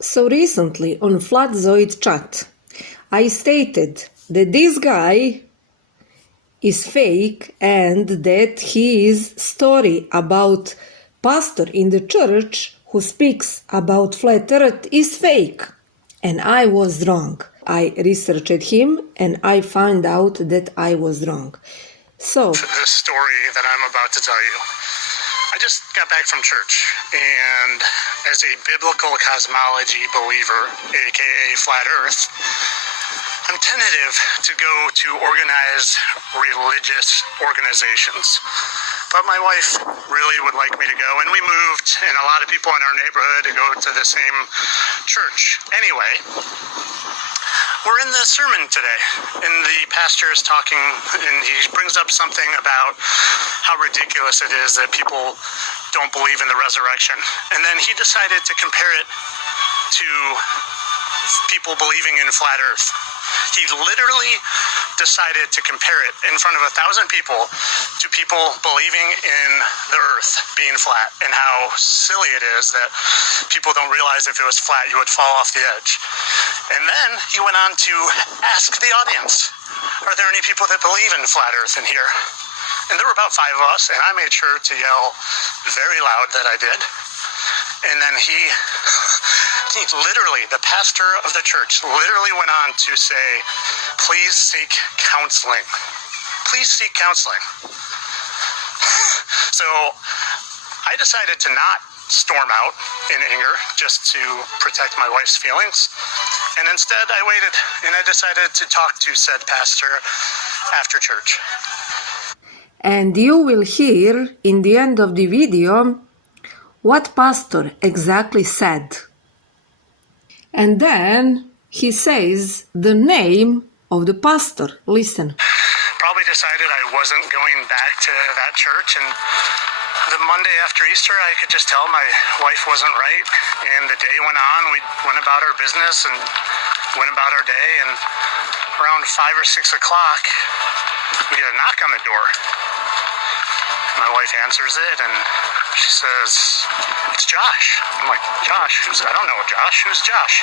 So recently on Flatzoid chat, I stated that this guy is fake and that his story about pastor in the church who speaks about flat earth is fake. And I was wrong. I researched him and I found out that I was wrong. So, the story that I'm about to tell you. I just got back from church, and as a biblical cosmology believer, aka Flat Earth, I'm tentative to go to organized religious organizations. But my wife really would like me to go, and we moved, and a lot of people in our neighborhood to go to the same church. Anyway, we're in the sermon today, and the pastor is talking, and he brings up something about how ridiculous it is that people don't believe in the resurrection. And then he decided to compare it to people believing in flat earth. He literally decided to compare it in front of 1,000 people to people believing in the earth being flat, and how silly it is that people don't realize if it was flat, you would fall off the edge. And then he went on to ask the audience, are there any people that believe in flat earth in here? And there were about 5 of us, and I made sure to yell very loud that I did. And then he literally, the pastor of the church literally went on to say, please seek counseling. Please seek counseling. So I decided to not storm out in anger just to protect my wife's feelings. And instead I waited, and I decided to talk to said pastor after church. and you will hear in the end of the video what pastor exactly said. And then he says the name of the pastor. Listen. Probably decided I wasn't going back to that church, and the Monday after Easter I could just tell my wife wasn't right, and the day went on. We went about our business and went about our day, and around 5 or 6 o'clock we get a knock on the door. My wife answers it, and she says, it's Josh. I'm like, Josh? I don't know Josh. Who's Josh?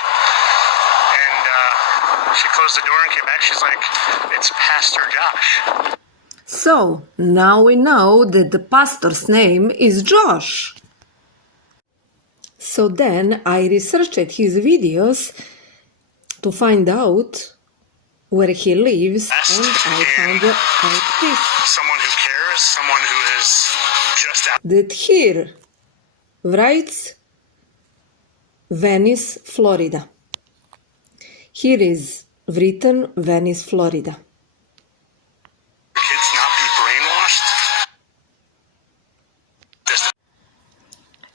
And she closed the door and came back. She's like, it's Pastor Josh. So, now we know that the pastor's name is Josh. So then I researched his videos to find out where he lives, and I found out this. Someone who cares, someone who is just out. That here writes Venice, Florida. Here is written Venice, Florida. Kids not be brainwashed.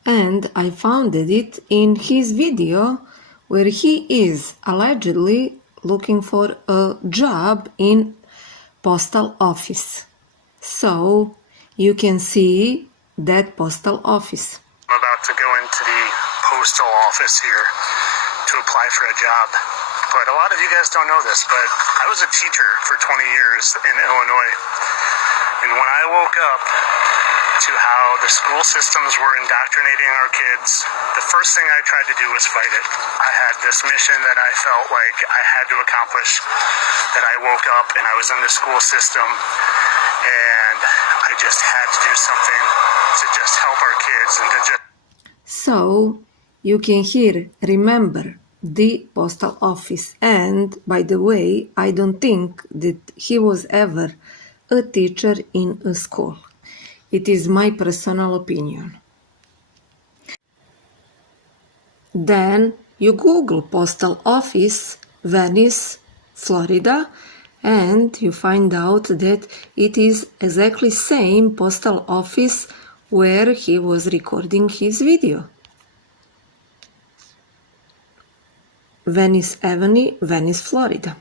And I found it in his video where he is allegedly looking for a job in postal office. So you can see that postal office. I'm about to go into the postal office here to apply for a job. But a lot of you guys don't know this, but I was a teacher for 20 years in Illinois. And when I woke up to how the school systems were indoctrinating our kids, the first thing I tried to do was fight it. I had this mission that I felt like I had to accomplish, that I woke up and I was in the school system, and I just had to do something to just help our kids and to just... So you can here remember the postal office. And by the way, I don't think that he was ever a teacher in a school. It is my personal opinion. Then you Google postal office Venice, Florida, and you find out that it is exactly same postal office where he was recording his video. Venice Avenue, Venice, Florida.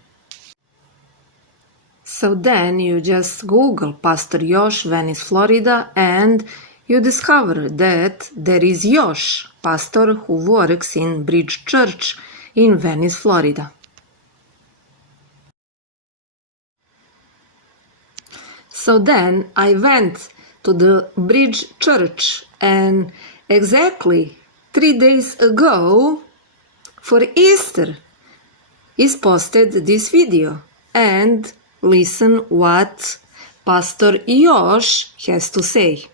So then you just Google Pastor Josh, Venice, Florida, and you discover that there is Josh, pastor who works in Bridge Church in Venice, Florida. So then I went to the Bridge Church, and exactly 3 days ago for Easter, he's posted this video and listen what Pastor Josh has to say.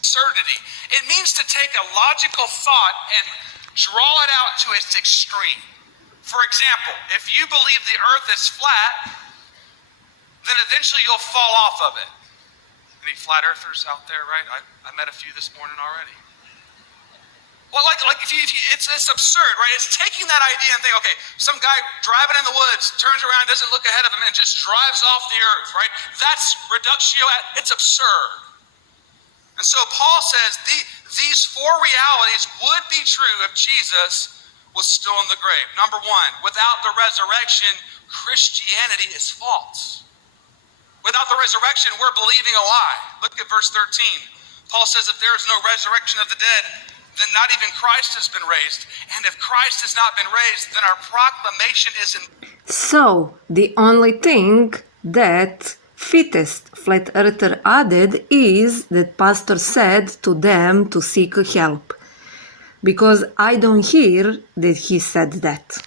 Absurdity. It means to take a logical thought and draw it out to its extreme. For example, if you believe the earth is flat, then eventually you'll fall off of it. Any flat earthers out there, right? I met a few this morning already. Well, like if you it's absurd, right? It's taking that idea and thinking, okay, some guy driving in the woods turns around, doesn't look ahead of him, and just drives off the earth, right? That's reductio. It's absurd. And so Paul says these four realities would be true if Jesus was still in the grave. Number one, without the resurrection, Christianity is false. Without the resurrection, we're believing a lie. Look at verse 13. Paul says if there is no resurrection of the dead, then not even Christ has been raised. And if Christ has not been raised, then our proclamation is in... So, the only thing that fittest flat earther added is that pastor said to them to seek help, because I don't hear that he said that.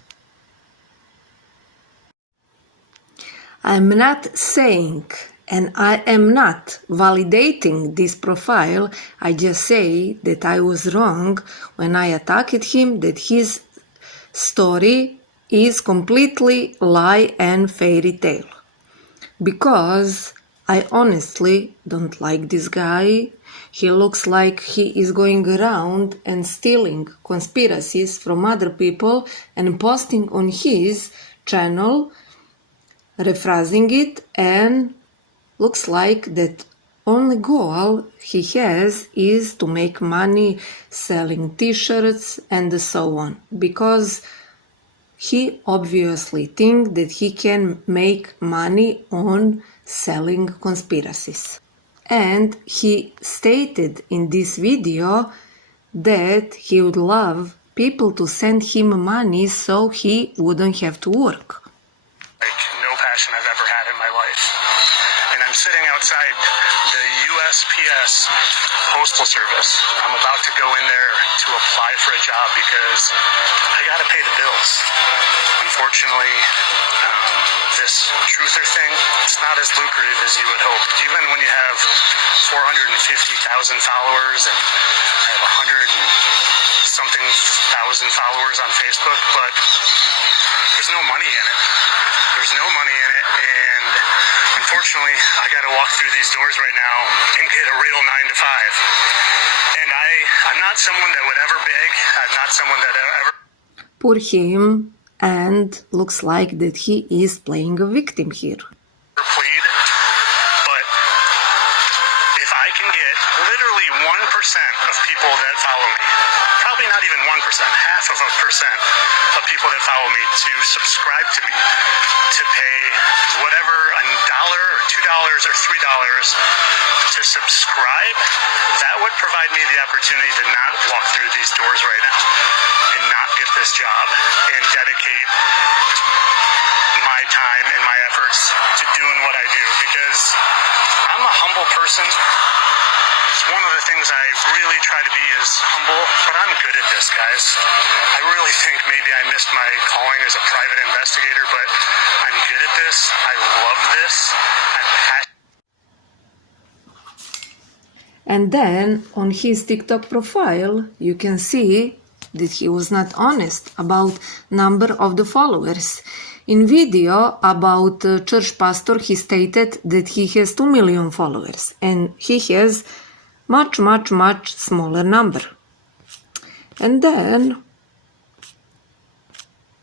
I'm not saying and I am not validating this profile. I just say that I was wrong when I attacked him, that his story is completely lie and fairy tale. Because I honestly don't like this guy. He looks like he is going around and stealing conspiracies from other people and posting on his channel, rephrasing it, and looks like that only goal he has is to make money selling t-shirts and so on, because he obviously thinks that he can make money on selling conspiracies. And he stated in this video that he would love people to send him money so he wouldn't have to work. Like no passion I've ever had in my life. And I'm sitting outside the USPS Postal Service. I'm about to go in there to apply for a job because I gotta pay the bills. Unfortunately, this truther thing, it's not as lucrative as you would hope. Even when you have 450,000 followers and I have 100 and something thousand followers on Facebook, but there's no money in it. There's no money in it, and unfortunately, I got to walk through these doors right now and get a real 9 to 5. And I'm not someone that would ever beg. I'm not someone that ever... Poor him, and looks like that he is playing a victim here. ...plead, but if I can get literally 1% of people that follow me, probably not even 1%, 0.5% of people that follow me to subscribe to me, to pay whatever, $1 or $2 or $3 to subscribe, that would provide me the opportunity to not walk through these doors right now and not get this job and dedicate my time and my efforts to doing what I do, because I'm a humble person. It's one of the things I really try to be is humble, but I'm good at this, guys. I really think maybe I missed my calling as a private investigator, but I'm good at this. I love this. I'm passionate. And then on his TikTok profile, you can see that he was not honest about number of the followers. In video about church pastor, he stated that he has 2 million followers, and he has much smaller number. And then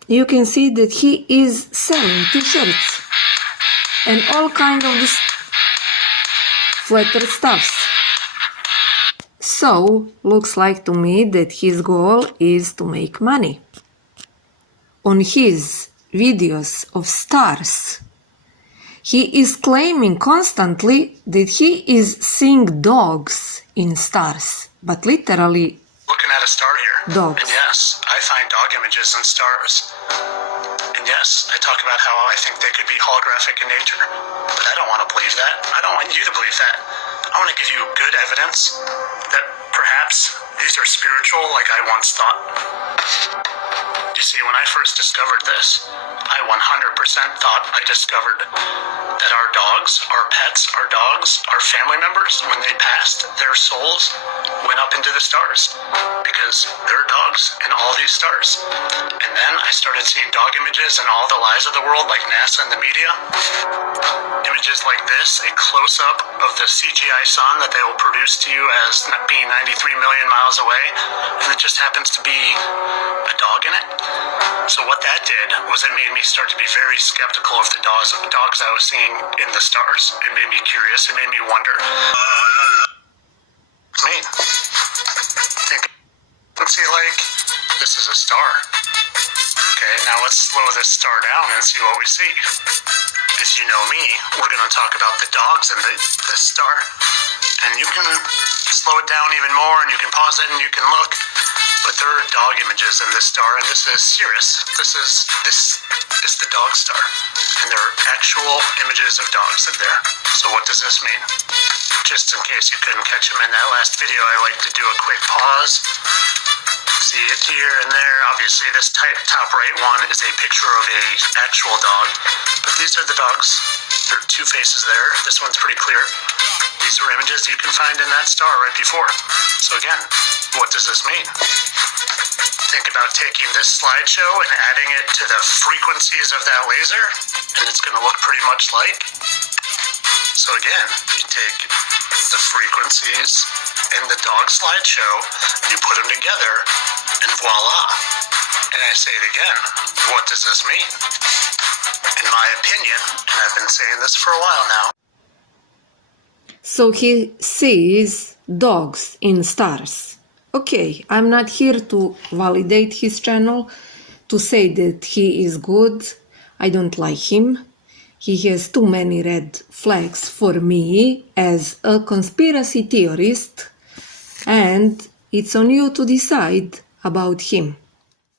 you can see that he is selling t-shirts and all kind of this flatter stuffs. So looks like to me that his goal is to make money. On his videos of stars, he is claiming constantly that he is seeing dogs in stars, but literally Looking at a star here. dogs. And yes, I find dog images in stars. And yes, I talk about how I think they could be holographic in nature. But I don't want to believe that. I don't want you to believe that. I want to give you good evidence that perhaps these are spiritual like I once thought. You see, when I first discovered this, I 100% thought I discovered that our dogs, our pets, our dogs, our family members, when they passed, their souls went up into the stars because they're dogs in all these stars. And then I started seeing dog images in all the lies of the world, like NASA and the media. Images like this, a close-up of the CGI sun that they will produce to you as being 93 million miles away, and it just happens to be a dog in it. So what that did was it made me start to be very skeptical of the dogs I was seeing in the stars. It made me curious. It made me wonder. Me. Let's see, like, this is a star. Okay, now let's slow this star down and see what we see. If you know me, we're going to talk about the dogs in this star. And you can slow it down even more, and you can pause it, and you can look. But there are dog images in this star, and this is Sirius. This is the dog star. And there are actual images of dogs in there. So what does this mean? Just in case you couldn't catch them in that last video, I like to do a quick pause. See it here and there. Obviously, this top right one is a picture of a actual dog. But these are the dogs. There are two faces there. This one's pretty clear. These are images you can find in that star right before. So again, what does this mean? Think about taking this slideshow and adding it to the frequencies of that laser, and it's going to look pretty much like. So again, you take the frequencies in the dog slideshow, and you put them together, and voila. And I say it again, what does this mean? In my opinion, and I've been saying this for a while now. So he sees dogs in stars. Okay, I'm not here to validate his channel, to say that he is good. I don't like him. He has too many red flags for me as a conspiracy theorist, and it's on you to decide about him.